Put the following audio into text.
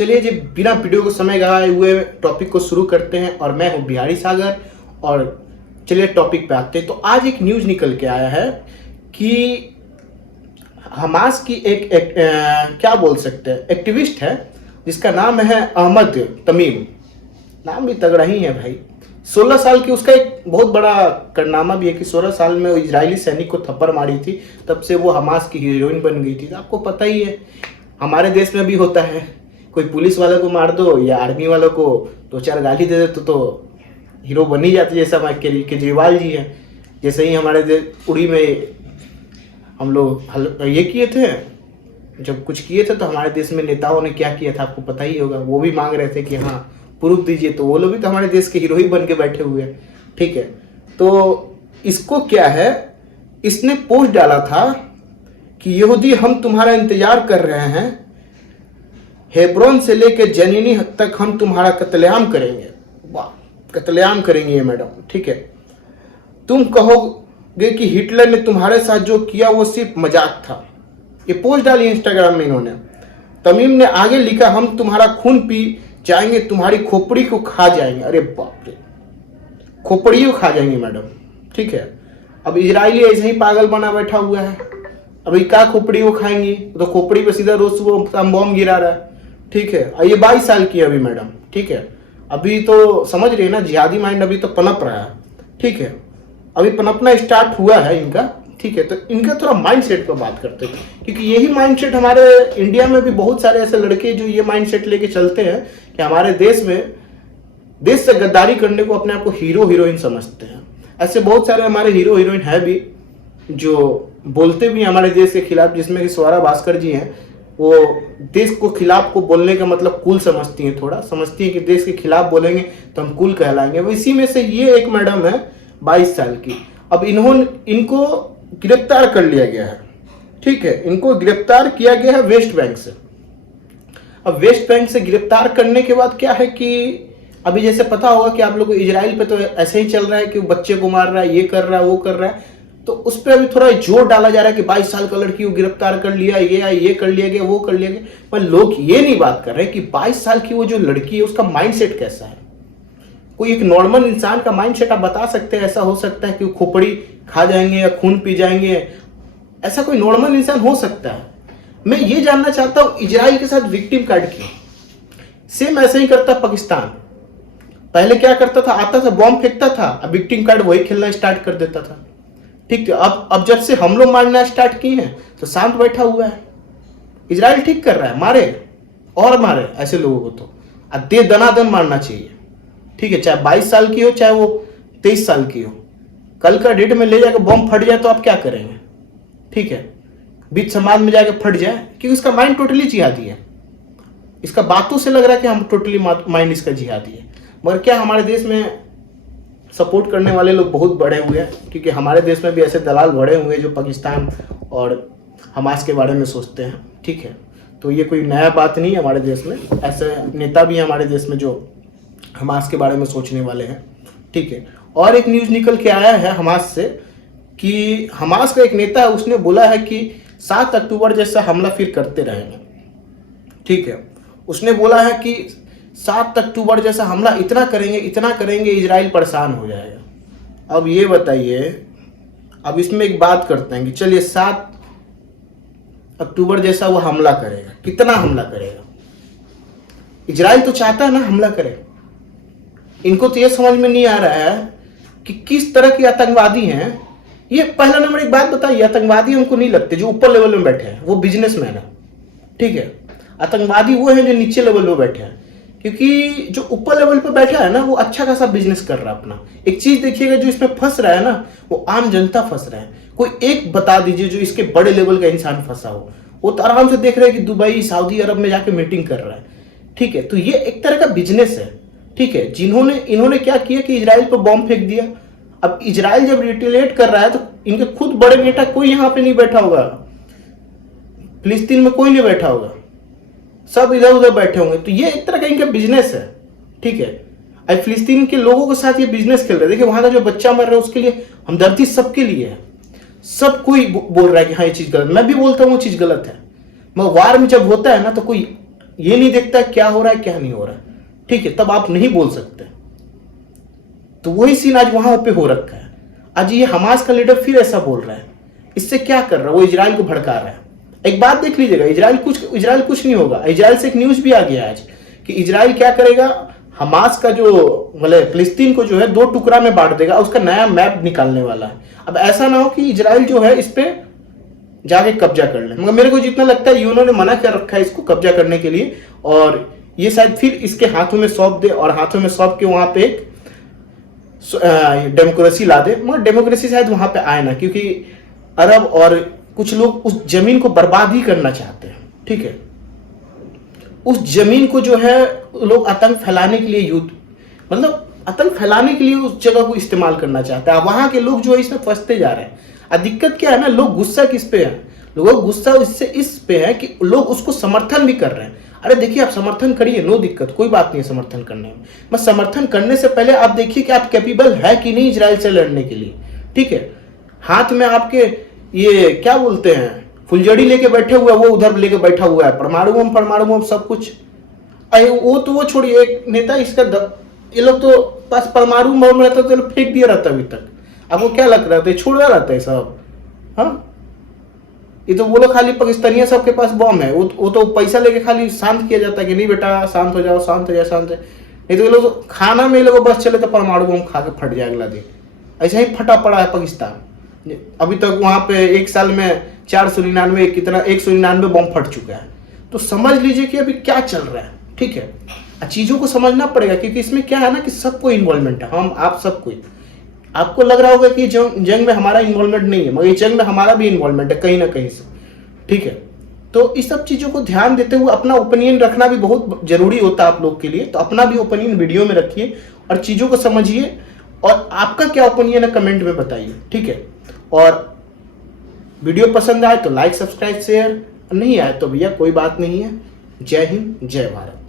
चलिए जी, बिना वीडियो को समय गवाए हुए टॉपिक को शुरू करते हैं। और मैं हूं बिहारी सागर। और चलिए टॉपिक पे आते हैं। तो आज एक न्यूज़ निकल के आया है कि हमास की क्या बोल सकते हैं, एक्टिविस्ट है जिसका नाम है अहमद तमीम। नाम भी तगड़ा ही है भाई। 16 साल की उसका एक बहुत बड़ा कारनामा भी है कि 16 साल में वो इजरायली सैनिक को थप्पड़ मारी थी, तब से वो हमास की हीरोइन बन गई थी। तो आपको पता ही है हमारे देश में भी होता है, कोई पुलिस वाले को मार दो या आर्मी वालों को 2-4 गाली दे दे तो हीरो बन ही जाती है। जैसा हमारे केजरीवाल जी हैं, जैसे ही हमारे उड़ी में हम लोग ये किए थे, जब कुछ किए थे तो हमारे देश में नेताओं ने क्या किया था आपको पता ही होगा। वो भी मांग रहे थे कि हाँ प्रूफ दीजिए, तो वो लोग भी तो हमारे देश के हीरो ही बन के बैठे हुए हैं। ठीक है, तो इसको क्या है, इसने पोस्ट डाला था कि यहूदी हम तुम्हारा इंतजार कर रहे हैं, हेब्रोन से लेकर जनीनी तक हम तुम्हारा कत्लेआम करेंगे। वाह, कत्लेआम करेंगे ये मैडम। ठीक है, तुम कहोगे कि हिटलर ने तुम्हारे साथ जो किया वो सिर्फ मजाक था। ये पोस्ट डाली इंस्टाग्राम में इन्होंने। तमीम ने आगे लिखा, हम तुम्हारा खून पी जाएंगे, तुम्हारी खोपड़ी को खा जाएंगे। अरे बाप रे, खोपड़ी को खा जाएंगे मैडम। ठीक है, अब इजरायली ऐसे ही पागल बना बैठा हुआ है। अभी क्या खोपड़ी को खाएंगी, तो खोपड़ी पे सीधा रोज सुबह बॉम्ब गिरा रहा है। ठीक है, और ये 22 साल की है अभी मैडम। ठीक है, अभी तो समझ रही है ना, जिहादी माइंड अभी तो पनप रहा है। ठीक है, अभी पनपना स्टार्ट हुआ है इनका। ठीक है, तो इनका थोड़ा माइंडसेट पर बात करते हैं, क्योंकि यही माइंडसेट हमारे इंडिया में भी बहुत सारे ऐसे लड़के जो ये माइंडसेट लेके चलते हैं कि हमारे देश में देश से गद्दारी करने को अपने आप को हीरो हीरोइन समझते हैं। ऐसे बहुत सारे हमारे हीरो हीरोइन है भी जो बोलते भी हमारे देश के खिलाफ, जिसमें कि स्वरा भास्कर जी हैं। वो देश को खिलाफ को बोलने का मतलब कूल समझती हैं, थोड़ा समझती हैं कि देश के खिलाफ बोलेंगे तो हम कूल कहलाएंगे। वो इसी में से ये एक मैडम है 22 साल की। अब इनको गिरफ्तार कर लिया गया है। ठीक है, इनको गिरफ्तार किया गया है वेस्ट बैंक से। अब वेस्ट बैंक से गिरफ्तार करने के बाद क्या है कि अभी जैसे पता होगा कि आप लोग को इजराइल पे तो ऐसे ही चल रहा है कि बच्चे को मार रहा है, ये कर रहा है, वो कर रहा है। तो उस पर अभी थोड़ा जोर डाला जा रहा है कि 22 साल का लड़की को गिरफ्तार कर लिया, ये कर लिया गया, वो कर लिया गया। पर लोग ये नहीं बात कर रहे कि 22 साल की वो जो लड़की है उसका माइंडसेट कैसा है। कोई एक नॉर्मल इंसान का माइंडसेट आप बता सकते हैं, ऐसा हो सकता है कि वो खोपड़ी खा जाएंगे या खून पी जाएंगे, ऐसा कोई नॉर्मल इंसान हो सकता है। मैं ये जानना चाहता हूं इजराइल के साथ विक्टिम कार्ड क्यों। सेम ऐसे ही करता पाकिस्तान। पहले क्या करता था, आता था बॉम्ब फेंकता था, अब विक्टिम कार्ड वही खेलना स्टार्ट कर देता था। ठीक है, अब जब से हम लोग मारना स्टार्ट किए हैं तो शांत बैठा हुआ है। इजराइल ठीक कर रहा है, मारे और मारे ऐसे लोगों को तो दे दनादन मारना चाहिए। ठीक है, चाहे 22 साल की हो चाहे वो 23 साल की हो, कल का डेट में ले जाकर बॉम्ब फट जाए तो आप क्या करेंगे। ठीक है, बीच समाज में जाकर फट जाए, क्योंकि उसका माइंड टोटली जिहादी है। इसका बातों से लग रहा है कि हम टोटली माइंड इसका जिहादी है। मगर क्या हमारे देश में सपोर्ट करने वाले लोग बहुत बड़े हुए हैं, क्योंकि हमारे देश में भी ऐसे दलाल बड़े हुए हैं जो पाकिस्तान और हमास के बारे में सोचते हैं। ठीक है, तो ये कोई नया बात नहीं है। हमारे देश में ऐसे नेता भी हैं हमारे देश में जो हमास के बारे में सोचने वाले हैं। ठीक है, और एक न्यूज़ निकल के आया है हमास से कि हमास का एक नेता है, उसने बोला है कि 7 अक्टूबर जैसा हमला फिर करते रहेंगे। ठीक है, उसने बोला है कि 7 अक्टूबर जैसा हमला इतना करेंगे इजराइल परेशान हो जाएगा। अब ये बताइए, अब इसमें एक बात करते हैं कि चलिए 7 अक्टूबर जैसा वो हमला करेगा, कितना हमला करेगा। इजराइल तो चाहता है ना हमला करे। इनको तो ये समझ में नहीं आ रहा है कि किस तरह के आतंकवादी हैं ये। पहला नंबर एक बात बताइए, आतंकवादी हमको नहीं लगते जो ऊपर लेवल में बैठे हैं, वो बिजनेसमैन है। ठीक है, आतंकवादी वो है जो नीचे लेवल पे बैठे हैं, क्योंकि जो ऊपर लेवल पे बैठा है ना वो अच्छा खासा बिजनेस कर रहा है अपना। एक चीज देखिएगा, जो इसमें फंस रहा है ना वो आम जनता फंस रहा है। कोई एक बता दीजिए जो इसके बड़े लेवल का इंसान फंसा हो। वो तो आराम से देख रहे हैं कि दुबई सऊदी अरब में जाके मीटिंग कर रहा है। ठीक है, तो ये एक तरह का बिजनेस है। ठीक है, इन्होंने क्या किया कि इजराइल पर बॉम्ब फेंक दिया। अब इजराइल जब रिटेलिएट कर रहा है तो इनके खुद बड़े नेता कोई यहां पे नहीं बैठा होगा, फिलिस्तीन में कोई नहीं बैठा होगा, सब इधर उधर बैठे होंगे। तो ये एक तरह का इनका बिजनेस है। ठीक है, अब फिलिस्तीन के लोगों के साथ ये बिजनेस खेल रहे हैं। देखिए वहां का जो बच्चा मर रहा है उसके लिए हमदर्दी सबके लिए है। सब कोई बोल रहा है कि हाँ ये चीज गलत, मैं भी बोलता हूँ वो चीज गलत है। मगर वार में जब होता है ना तो कोई ये नहीं देखता क्या हो रहा है क्या नहीं हो रहा है, ठीक है, तब आप नहीं बोल सकते। तो वही सीन आज वहां पे हो रखा है। आज ये हमास का लीडर फिर ऐसा बोल रहा है, इससे क्या कर रहा है, वो इजराइल को भड़का रहा है। एक बात देख लीजिएगा, इजराइल कुछ नहीं होगा। इजराइल से एक न्यूज भी आ गया आज कि इजराइल क्या करेगा, हमास का जो मतलब फिलिस्तीन को जो है 2 टुकड़ा में बांट देगा, उसका नया मैप निकालने वाला है। अब ऐसा ना हो कि इजराइल जो है इस पे जाके कब्जा कर ले, मगर मेरे को जितना लगता है उन्होंने मना कर रखा है इसको कब्जा करने के लिए, और ये शायद फिर इसके हाथों में सौंप दे और हाथों में सौंप के वहां पे एक डेमोक्रेसी ला दे। मगर डेमोक्रेसी शायद वहां पे आए ना, क्योंकि अरब और कुछ लोग उस जमीन को बर्बाद ही करना चाहते हैं, ठीक है। उस जमीन को जो है लोग आतंक फैलाने के लिए मतलब आतंक फैलाने के लिए उस जगह को इस्तेमाल करना चाहते हैं। वहां के लोग जो है इसमें फंसते जा रहे हैं। और दिक्कत क्या है ना, लोग गुस्सा किस पे है, लोगों को गुस्सा इससे इस पे है कि लोग उसको समर्थन भी कर रहे हैं। अरे देखिए, आप समर्थन करिए, नो दिक्कत, कोई बात नहीं है समर्थन करने में, बस समर्थन करने से पहले आप देखिए कि आप कैपेबल है कि नहीं इजराइल से लड़ने के लिए, ठीक है। हाथ में आपके ये क्या बोलते हैं फुलझड़ी लेके बैठे हुए, वो उधर लेके बैठा हुआ है, परमाणु बम सब कुछ। अरे वो तो वो छोड़िए, एक नेता इसका ये लोग तो पास परमाणु बम रहता तो फेंक दिया रहता अभी तक। आपको क्या लग रहा था छोड़ रहा रहता है सब? हाँ, ये तो वो लोग खाली पाकिस्तानिया सबके पास बम है, वो तो पैसा लेके खाली शांत किया जाता है कि नहीं बेटा शांत हो जाओ, शांत हो जाओ, शांत है। नहीं तो ये लोग खाना में लोग बस चले तो परमाणु बम खा के फट जाए अगला दिन। ऐसा ही फटा पड़ा है पाकिस्तान। अभी तक वहां पे 1 साल में 199 बम फट चुका है। तो समझ लीजिए कि अभी क्या चल रहा है, ठीक है। चीजों को समझना पड़ेगा, क्योंकि इसमें क्या है ना कि सबको इन्वॉल्वमेंट है, हम आप सबको। आपको लग रहा होगा कि जंग में हमारा इन्वॉल्वमेंट नहीं है, मगर इस जंग में हमारा भी इन्वॉल्वमेंट है कहीं ना कहीं से, ठीक है। तो इस सब चीजों को ध्यान देते हुए अपना ओपिनियन रखना भी बहुत जरूरी होता है आप लोग के लिए। तो अपना भी ओपिनियन वीडियो में रखिए और चीजों को समझिए, और आपका क्या ओपिनियन है कमेंट में बताइए, ठीक है। और वीडियो पसंद आए तो लाइक सब्सक्राइब शेयर, नहीं आए तो भैया कोई बात नहीं है। जय हिंद, जय भारत।